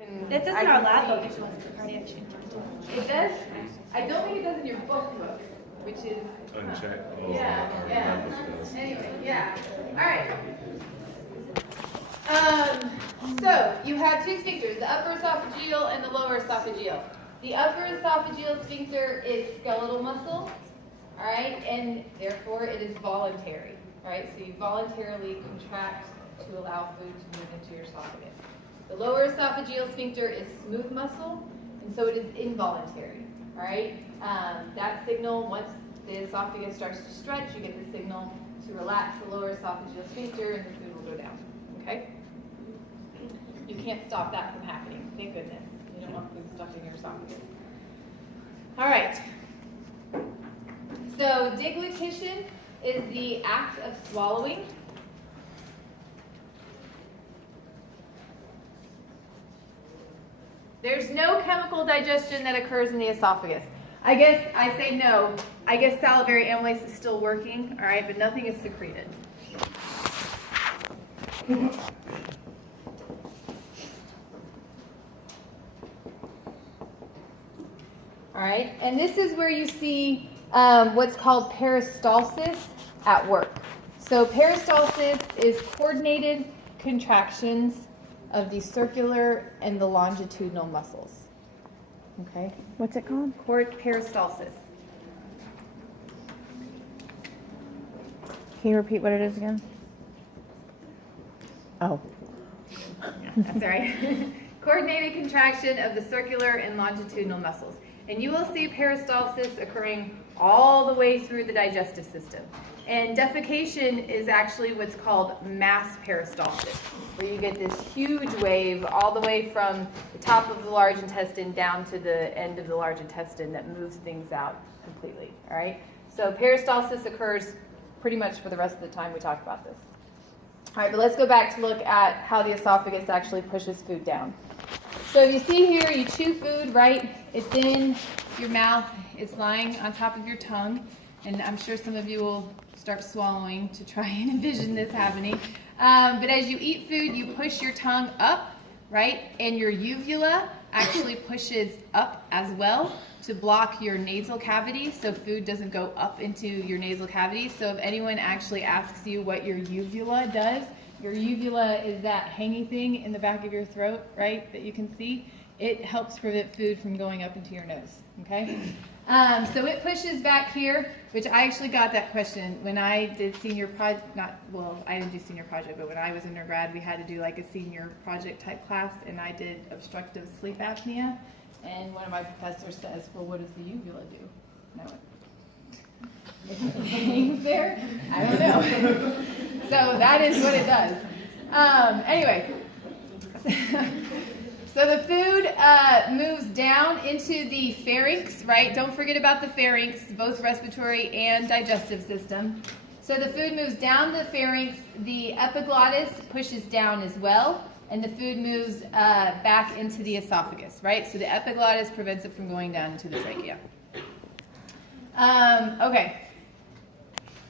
It does not allow cognition for cardiac change. It does? I don't think it does in your book, which is unchecked. Oh, yeah. Anyway, yeah. All right. So you have two sphincters, the upper esophageal and the lower esophageal. The upper esophageal sphincter is skeletal muscle, all right, and therefore it is voluntary, all right. So you voluntarily contract to allow food to move into your esophagus. The lower esophageal sphincter is smooth muscle, and so it is involuntary, all right. That signal, once the esophagus starts to stretch, you get the signal to relax the lower esophageal sphincter, and the food will go down. Okay. You can't stop that from happening. Thank goodness. You don't want food stuck in your esophagus. All right. So deglutition is the act of swallowing. There's no chemical digestion that occurs in the esophagus. I guess I say no. I guess salivary amylase is still working, all right, but nothing is secreted. All right, and this is where you see what's called peristalsis at work. So peristalsis is coordinated contractions of the circular and the longitudinal muscles. Okay. What's it called? Peristalsis. Can you repeat what it is again? Oh. That's all right. Coordinated contraction of the circular and longitudinal muscles. And you will see peristalsis occurring all the way through the digestive system. And defecation is actually what's called mass peristalsis, where you get this huge wave all the way from the top of the large intestine down to the end of the large intestine that moves things out completely. All right. So peristalsis occurs pretty much for the rest of the time we talk about this. All right, but let's go back to look at how the esophagus actually pushes food down. So you see here, you chew food, right? It's in your mouth. It's lying on top of your tongue. And I'm sure some of you will start swallowing to try and envision this happening. But as you eat food, you push your tongue up, right? And your uvula actually pushes up as well to block your nasal cavity so food doesn't go up into your nasal cavity. So if anyone actually asks you what your uvula does, your uvula is that hangy thing in the back of your throat, right, that you can see. It helps prevent food from going up into your nose, okay? So it pushes back here, which I actually got that question when I did senior project, I didn't do senior project, but when I was undergrad, we had to do like a senior project type class, and I did obstructive sleep apnea. And one of my professors says, well, what does the uvula do? And I went, it hangs there? I don't know. So that is what it does. Anyway, so the food moves down into the pharynx, right? Don't forget about the pharynx, both respiratory and digestive system. So the food moves down the pharynx, the epiglottis pushes down as well, and the food moves back into the esophagus, right? So the epiglottis prevents it from going down into the trachea. Okay.